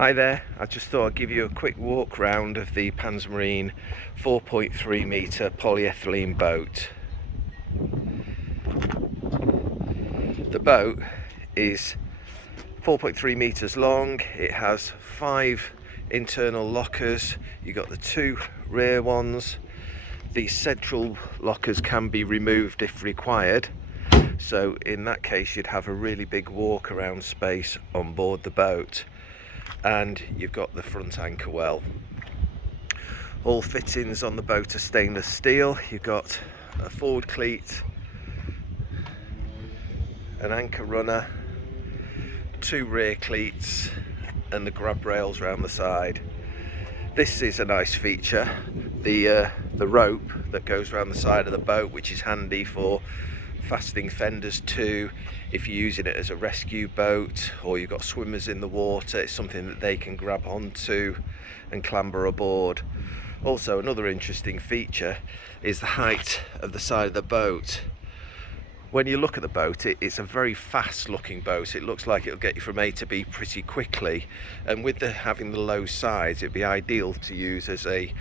Hi there, I just thought I'd give you a quick walk round of the Panzermarine 4.3 metre polyethylene boat. The boat is 4.3 metres long, it has 5 internal lockers, you've got the 2 rear ones. The central lockers can be removed if required, so in that case you'd have a really big walk around space on board the boat. And you've got the front anchor well. All fittings on the boat are stainless steel. You've got a forward cleat, an anchor runner, 2 rear cleats and the grab rails around the side. This is a nice feature, the rope that goes around the side of the boat, which is handy for fastening fenders too. If you're using it as a rescue boat or you've got swimmers in the water, it's something that they can grab onto and clamber aboard. Also, another interesting feature is the height of the side of the boat. When you look at the boat, it's a very fast looking boat. It looks like it'll get you from A to B pretty quickly, and with having the low sides, it'd be ideal to use as a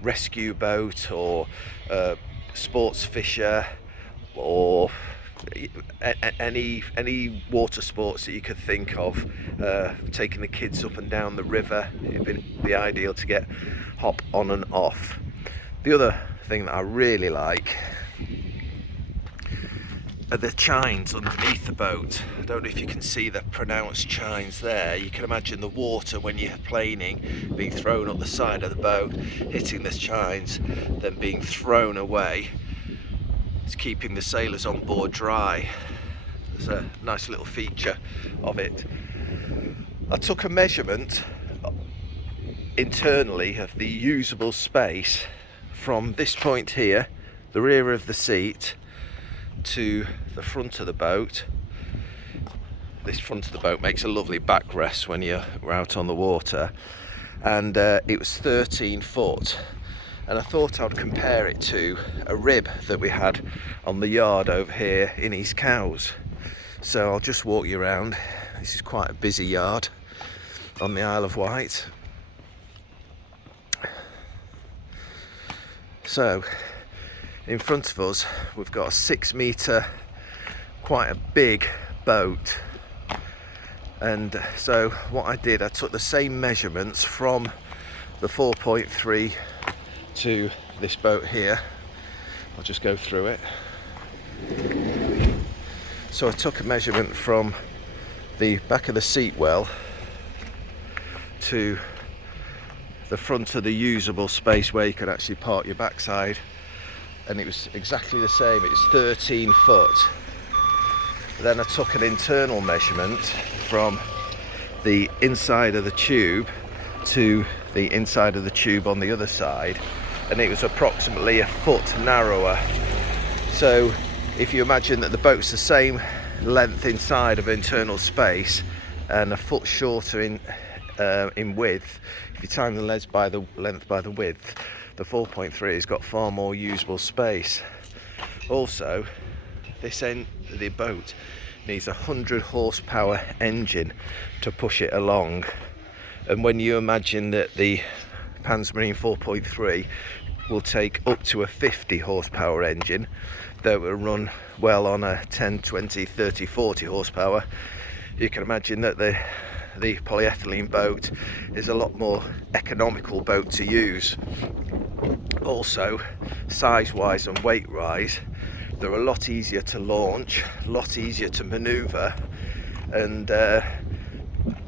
rescue boat or a sports fisher or any water sports that you could think of. Taking the kids up and down the river, it'd be ideal to hop on and off. The other thing that I really like are the chines underneath the boat. I don't know if you can see the pronounced chines there. You can imagine the water when you're planing being thrown up the side of the boat, hitting the chines, then being thrown away. It's keeping the sailors on board dry. There's a nice little feature of it. I took a measurement internally of the usable space from this point here, the rear of the seat, to the front of the boat. This front of the boat makes a lovely backrest when you're out on the water, and it was 13 foot. And I thought I'd compare it to a rib that we had on the yard over here in East Cowes. So I'll just walk you around. This is quite a busy yard on the Isle of Wight. So in front of us we've got a 6 metre, quite a big boat. And so what I did, I took the same measurements from the 4.3 to this boat here. I'll just go through it. So I took a measurement from the back of the seat well to the front of the usable space where you could actually park your backside, and it was exactly the same. It was 13 foot. Then I took an internal measurement from the inside of the tube to the inside of the tube on the other side, and it was approximately a foot narrower. So if you imagine that the boat's the same length inside of internal space and a foot shorter in width, if you time the length by the width, the 4.3 has got far more usable space. Also, this end of the boat needs a 100 horsepower engine to push it along, and when you imagine that the Panzermarine 4.3 will take up to a 50 horsepower engine that will run well on a 10, 20, 30, 40 horsepower, you can imagine that the polyethylene boat is a lot more economical boat to use. Also, size wise and weight wise, they're a lot easier to launch, a lot easier to maneuver, and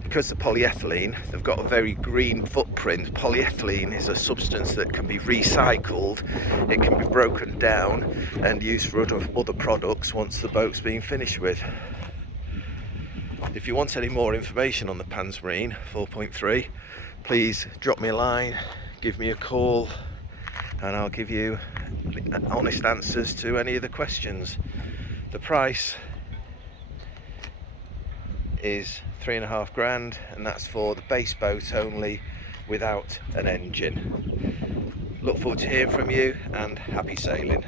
because the polyethylene, they've got a very green footprint. Polyethylene is a substance that can be recycled, it can be broken down and used for other products once the boat's been finished with. If you want any more information on the Panzermarine 4.3, please drop me a line, give me a call, and I'll give you honest answers to any of the questions. The price is £3.5 grand, and that's for the base boat only, without an engine. Look forward to hearing from you, and happy sailing.